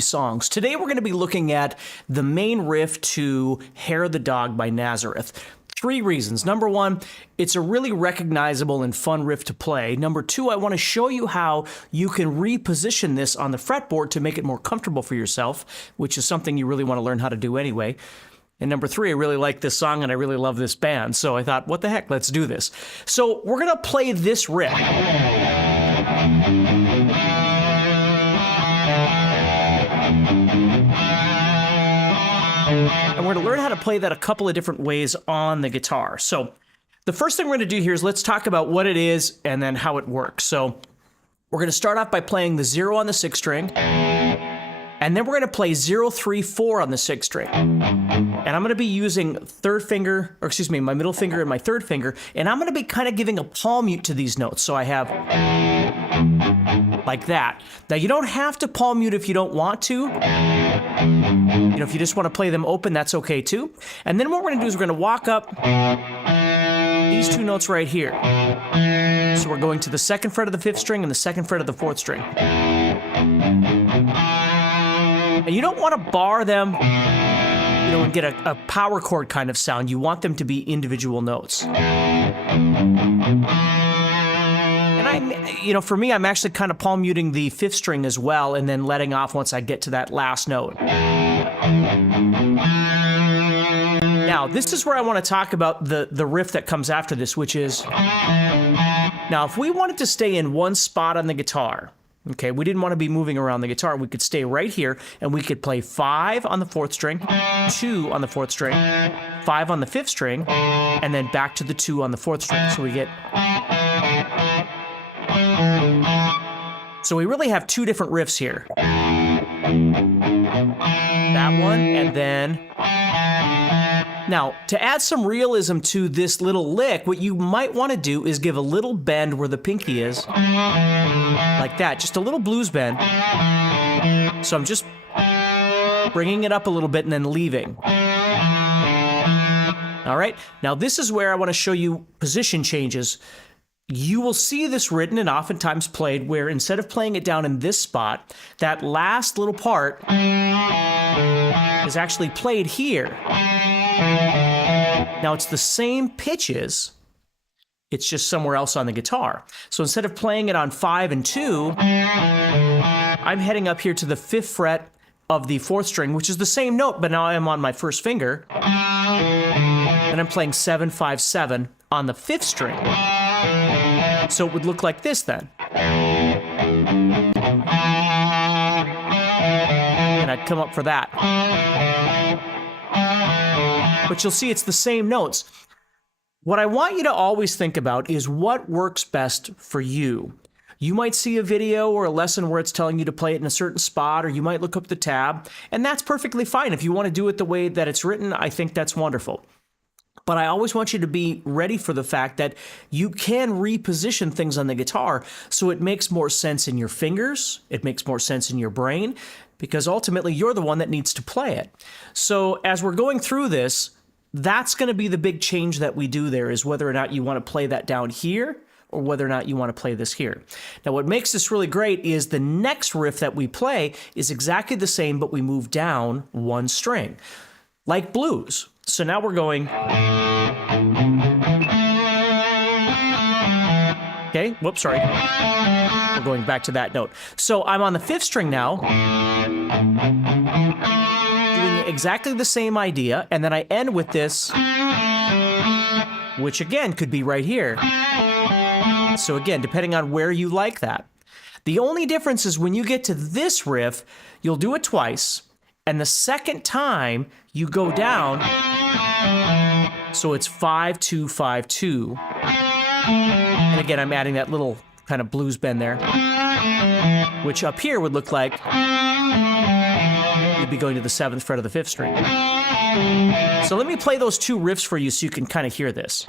songs. Today we're going to be looking at the main riff to Hair the Dog by Nazareth. 3 reasons. Number 1, it's a really recognizable and fun riff to play. Number 2, I want to show you how you can reposition this on the fretboard to make it more comfortable for yourself, which is something you really want to learn how to do anyway. And number 3, I really like this song and I really love this band, so I thought, what the heck, let's do this. So we're going to play this riff. And we're going to learn how to play that a couple of different ways on the guitar. So the first thing we're going to do here is let's talk about what it is and then how it works. So we're going to start off by playing the 0 on the 6th string, and then we're going to play 0, 3, 4 on the 6th string. And I'm going to be using my middle finger and my 3rd finger, and I'm going to be kind of giving a palm mute to these notes. So I have like that. Now you don't have to palm mute if you don't want to. You know, if you just want to play them open, that's okay too. And then what we're going to do is we're going to walk up these 2 notes right here. So we're going to the 2nd fret of the 5th string and the 2nd fret of the 4th string. And you don't want to bar them, you know, and get a power chord kind of sound. You want them to be individual notes. And for me, I'm actually kind of palm muting the 5th string as well, and then letting off once I get to that last note. Now, this is where I want to talk about the riff that comes after this, which is, now if we wanted to stay in one spot on the guitar, okay, we didn't want to be moving around the guitar, we could stay right here, and we could play 5 on the 4th string, 2 on the 4th string, 5 on the 5th string, and then back to the 2 on the 4th string. So we get... So we really have 2 different riffs here. That one, and then... Now, to add some realism to this little lick, what you might want to do is give a little bend where the pinky is. Like that, just a little blues bend. So I'm just bringing it up a little bit and then leaving. All right, now this is where I want to show you position changes. You will see this written and oftentimes played where instead of playing it down in this spot, that last little part is actually played here. Now it's the same pitches, it's just somewhere else on the guitar. So instead of playing it on 5 and 2, I'm heading up here to the 5th fret of the 4th string, which is the same note, but now I'm on my 1st finger. And I'm playing 7, 5, 7 on the 5th string. So it would look like this then. And I'd come up for that. But you'll see it's the same notes. What I want you to always think about is what works best for you. You might see a video or a lesson where it's telling you to play it in a certain spot, or you might look up the tab, and that's perfectly fine. If you want to do it the way that it's written, I think that's wonderful. But I always want you to be ready for the fact that you can reposition things on the guitar so it makes more sense in your fingers, it makes more sense in your brain, because ultimately you're the one that needs to play it. So as we're going through this, that's going to be the big change that we do there, is whether or not you want to play that down here or whether or not you want to play this here. Now what makes this really great is the next riff that we play is exactly the same, but we move down 1 string, like blues. So now we're going... Okay, whoops, sorry. We're going back to that note. So I'm on the 5th string now, doing exactly the same idea, and then I end with this, which again could be right here. So again, depending on where you like that. The only difference is when you get to this riff, you'll do it twice, and the second time you go down, so it's 5, 2, 5, 2. And again, I'm adding that little kind of blues bend there, which up here would look like you'd be going to the 7th fret of the 5th string. So let me play those 2 riffs for you so you can kind of hear this.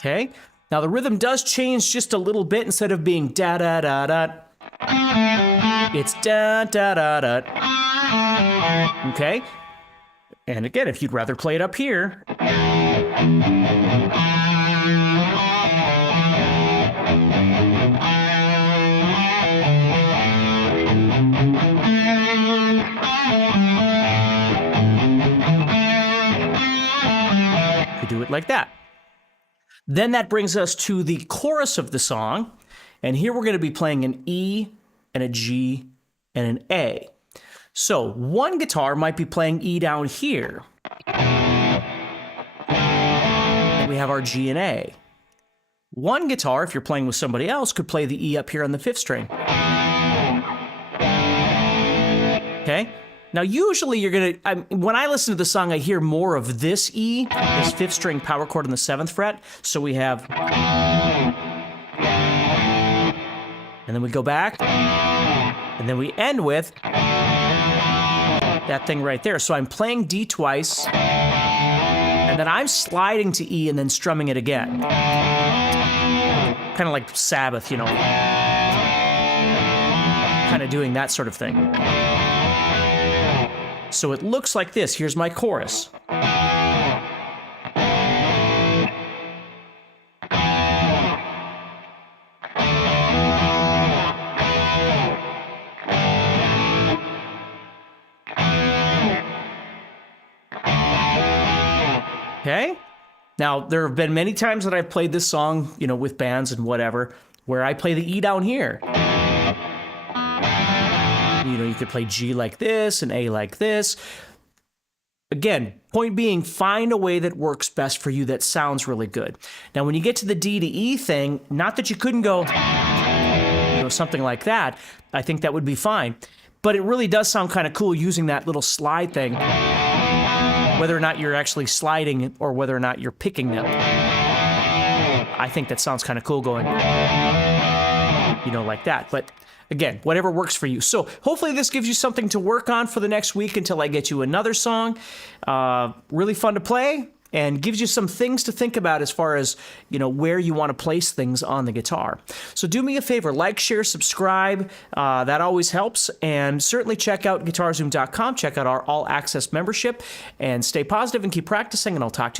Okay, now the rhythm does change just a little bit. Instead of being da-da-da-da, it's da da da da. Okay? And again, if you'd rather play it up here, you do it like that. Then that brings us to the chorus of the song. And here we're going to be playing an E and a G and an A. So one guitar might be playing E down here. And we have our G and A. One guitar, if you're playing with somebody else, could play the E up here on the 5th string. Okay? Now, usually you're going to, when I listen to the song, I hear more of this E, this 5th string power chord on the 7th fret. So we have, and then we go back, and then we end with that thing right there. So I'm playing D twice, and then I'm sliding to E and then strumming it again. Kind of like Sabbath, you know, kind of doing that sort of thing. So it looks like this. Here's my chorus. Okay? Now, there have been many times that I've played this song, you know, with bands and whatever, where I play the E down here. You know, you could play G like this and A like this. Again, point being, find a way that works best for you that sounds really good. Now, when you get to the D to E thing, not that you couldn't go, you know, something like that. I think that would be fine. But it really does sound kind of cool using that little slide thing, whether or not you're actually sliding or whether or not you're picking them. I think that sounds kind of cool going, you know, like that. But again, whatever works for you. So hopefully this gives you something to work on for the next week until I get you another song. Really fun to play and gives you some things to think about as far as, you know, where you want to place things on the guitar. So do me a favor, like, share, subscribe. That always helps. And certainly check out guitarzoom.com. Check out our all-access membership and stay positive and keep practicing, and I'll talk to you